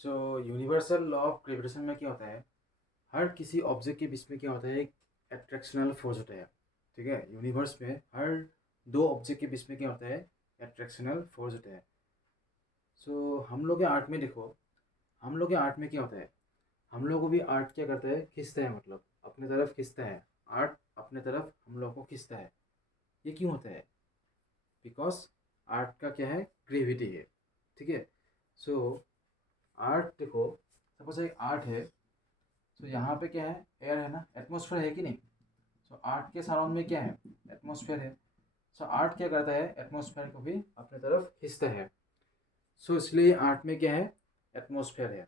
So universal law of gravitation में क्या होता है, हर किसी ऑब्जेक्ट के बीच में क्या होता है, एक एट्रैक्शनल फोर्स होता है। ठीक है, यूनिवर्स में हर दो ऑब्जेक्ट के बीच में क्या होता है, एट्रैक्शनल फोर्स होता है। सो हम लोग के आर्ट में देखो, हम लोग के आर्ट में क्या होता है, हम लोग को भी आर्ट क्या करता है, खींचता है, मतलब अपने तरफ खींचता है। आर्ट अपने तरफ हम लोग को खींचता है। ये क्यों होता है? बिकॉज आर्ट का क्या है, ग्रेविटी है। ठीक है। सो आर्ट देखो, सपोज एक आर्ट है। सो यहाँ पे क्या है, एयर है ना, एटमॉस्फेयर है कि नहीं। सो आर्ट के सराउंड में क्या है, एटमॉस्फेयर है। सो आर्ट क्या करता है, एटमॉस्फेयर को भी अपने तरफ खींचता है। सो इसलिए आर्ट में क्या है, एटमॉस्फेयर है।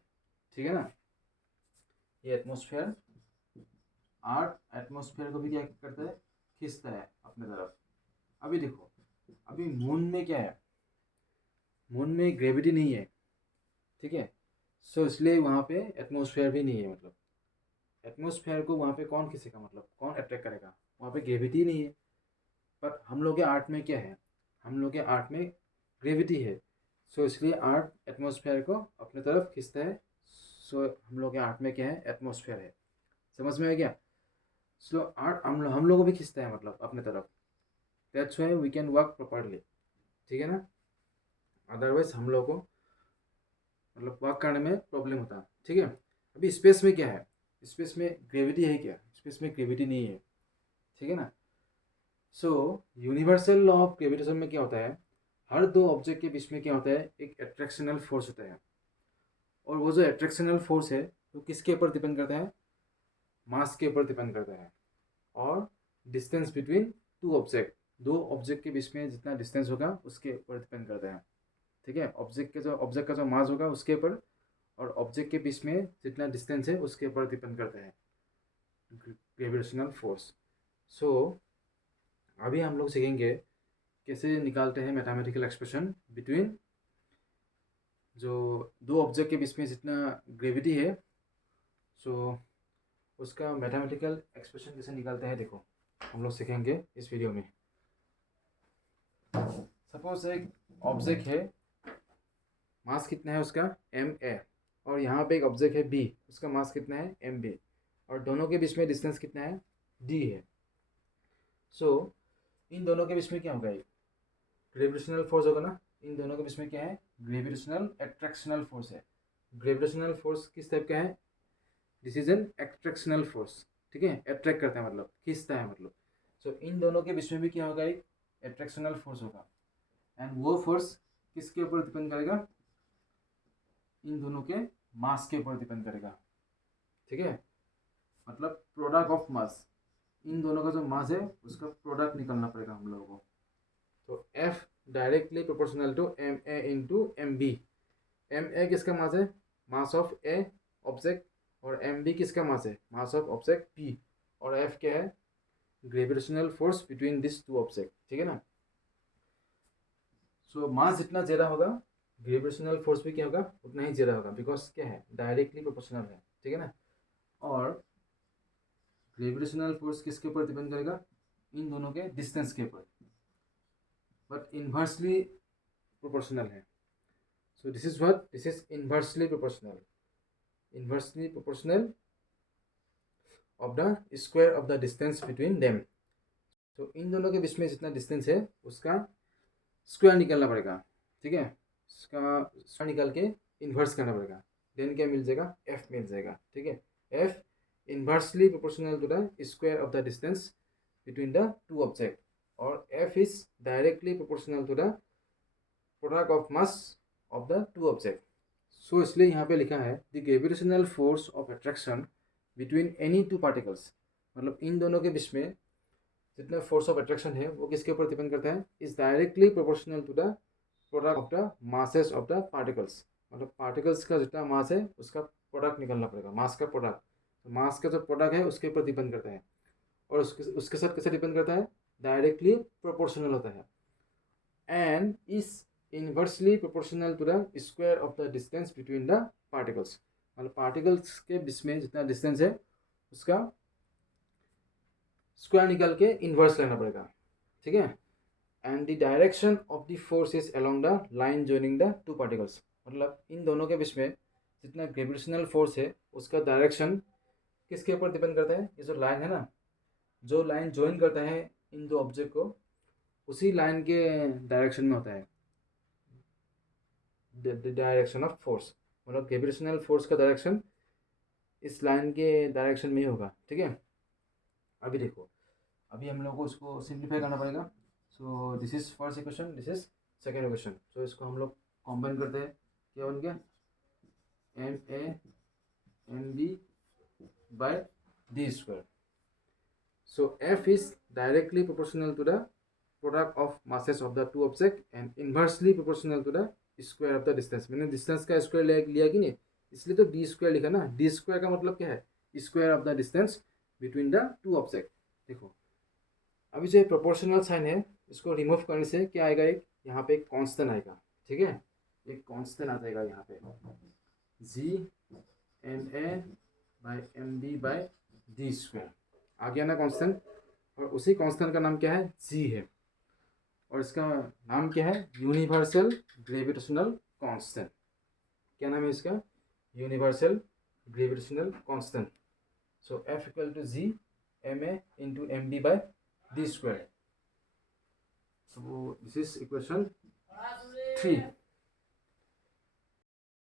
ठीक है ना, ये एटमॉस्फेयर, आर्ट एटमॉस्फेयर को भी क्या करता है, खींचता है अपने तरफ। अभी देखो, अभी मून में क्या है, मून में ग्रेविटी नहीं है। ठीक है। सो इसलिए वहाँ पे एटमॉस्फेयर भी नहीं है, मतलब एटमॉस्फेयर को वहाँ पे कौन खींचेगा, मतलब कौन अट्रैक्ट करेगा, वहाँ पे ग्रेविटी नहीं है। पर हम लोग के आर्ट में क्या है, हम लोग के आर्ट में ग्रेविटी है। सो इसलिए आर्ट एटमॉस्फेयर को अपने तरफ खींचता है। सो हम लोग के आर्ट में क्या है, एटमॉस्फेयर है। समझ में आ गया? सो आर्ट हम लोग को भी खींचता है, मतलब अपने तरफ। That's why we can work properly. ठीक है ना, अदरवाइज हम लोग को मतलब वर्क करने में प्रॉब्लम होता है। ठीक है। अभी स्पेस में क्या है, स्पेस में ग्रेविटी है क्या, स्पेस में ग्रेविटी नहीं है। ठीक है ना। So universal law of gravitation में क्या होता है, हर दो ऑब्जेक्ट के बीच में क्या होता है, एक एट्रैक्शनल फोर्स होता है। और वो जो एट्रैक्शनल फोर्स है, वो किसके ऊपर डिपेंड करता है, मास के ऊपर डिपेंड करता है। और डिस्टेंस बिटवीन टू ऑब्जेक्ट, दो ऑब्जेक्ट के बीच में जितना डिस्टेंस होगा उसके ऊपर डिपेंड करता है। ठीक है, ऑब्जेक्ट का जो मास होगा उसके ऊपर, और ऑब्जेक्ट के बीच में जितना डिस्टेंस है उसके ऊपर डिपेंड करता है ग्रेविटेशनल फोर्स। सो अभी हम लोग सीखेंगे कैसे निकालते हैं मैथमेटिकल एक्सप्रेशन बिटवीन जो दो ऑब्जेक्ट के बीच में जितना ग्रेविटी है। सो उसका मैथमेटिकल एक्सप्रेशन कैसे निकालते हैं, देखो हम लोग सीखेंगे इस वीडियो में। सपोज एक ऑब्जेक्ट है, मास कितना है उसका, एम ए। और यहाँ पे एक ऑब्जेक्ट है बी, उसका मास कितना है, एम बी। और दोनों के बीच में डिस्टेंस कितना है, डी है। सो इन दोनों के बीच में क्या होगा, ग्रेविटेशनल फोर्स होगा ना। इन दोनों के बीच में क्या है, ग्रेविटेशनल एट्रैक्शनल फोर्स है। ग्रेविटेशनल फोर्स किस टाइप का है, दिस इज एन एट्रैक्शनल फोर्स। ठीक है, अट्रैक्ट करता है मतलब खींचता है, मतलब। सो इन दोनों के बीच में भी क्या होगा, एक एट्रैक्शनल फोर्स होगा। एंड वो फोर्स किसके ऊपर डिपेंड करेगा, इन दोनों के मास के ऊपर डिपेंड करेगा। ठीक है, मतलब प्रोडक्ट ऑफ मास, इन दोनों का जो मास है उसका प्रोडक्ट निकालना पड़ेगा हम लोगों को। तो F directly proportional to M A into M B. M A किसका मास है, मास ऑफ ए ऑब्जेक्ट। और एम बी किसका मास है, मास ऑफ ऑब्जेक्ट पी। और एफ क्या है, gravitational force between this two object. ठीक है ना। सो मास जितना ज़्यादा होगा, ग्रेविटेशनल फोर्स भी क्या होगा, उतना ही ज़्यादा होगा, बिकॉज क्या है, डायरेक्टली प्रोपोर्शनल है। ठीक है ना। और ग्रेविटेशनल फोर्स किसके ऊपर डिपेंड करेगा, इन दोनों के डिस्टेंस के ऊपर, बट इन्वर्सली प्रोपोर्शनल है। सो this is what, this is inversely proportional, inversely proportional of the square of the distance between them. तो इन दोनों के बीच में जितना डिस्टेंस है उसका स्क्वायर निकालना पड़ेगा। ठीक है, इसका स्क्वायर निकाल के इन्वर्स करना पड़ेगा। देन क्या मिल जाएगा, एफ मिल जाएगा। ठीक है, F inversely proportional to the square of the distance between the two object. और F is directly proportional to the product of mass of the two object. So इसलिए यहाँ पे लिखा है the gravitational force of attraction between any two particles, मतलब इन दोनों के बीच में जितना फोर्स ऑफ अट्रैक्शन है वो किसके ऊपर डिपेंड करता है, is directly proportional to the product of the masses of the particles. मतलब पार्टिकल्स का जितना मास है उसका प्रोडक्ट निकालना पड़ेगा, मास का प्रोडक्ट। तो मास का जो प्रोडक्ट है उसके ऊपर डिपेंड करता है। और उसके साथ कैसे डिपेंड करता है, डायरेक्टली प्रोपोर्शनल होता है। And is inversely proportional to the square of the distance between the particles. मतलब पार्टिकल्स के बीच में जितना डिस्टेंस है उसका स्क्वायर निकाल के इन्वर्स करना पड़ेगा। ठीक है। And the direction of the force is along the line joining the two particles. मतलब इन दोनों के बीच में जितना ग्रेविटेशनल फोर्स है उसका डायरेक्शन किसके ऊपर डिपेंड करता है? ये जो लाइन है ना, जो लाइन ज्वाइन करता है इन दो ऑब्जेक्ट को, उसी लाइन के डायरेक्शन में होता है डायरेक्शन ऑफ फोर्स। मतलब ग्रेविटेशनल फोर्स का डायरेक्शन इस लाइन के डायरेक्शन में ही होगा, ठीक है। अभी देखो, अभी हम लोग को उसको सिंप्लीफाई करना पड़ेगा। So this is first equation, this is second equation. So इसको हम लोग कॉम्बाइन करते हैं, क्या बन गया? M A M B by D square. So F is directly proportional to the product of masses of the two object and inversely proportional to the square of the distance। मैंने distance का square लिया कि नहीं, इसलिए तो D square लिखा ना। D square का मतलब क्या है? Square of the distance between the two object. देखो, अभी जो प्रोपोर्शनल साइन है इसको रिमूव करने से क्या आएगा? एक यहाँ पे एक कांस्टेंट आएगा, ठीक है। एक कांस्टेंट आ जाएगा यहाँ पे, G M A by M B by D square आ गया ना कांस्टेंट। और उसी कांस्टेंट का नाम क्या है? जी है। और इसका नाम क्या है? Universal gravitational constant. क्या नाम है इसका? Universal gravitational constant. So F equal to G M A into M B by D square. So this is equation 3।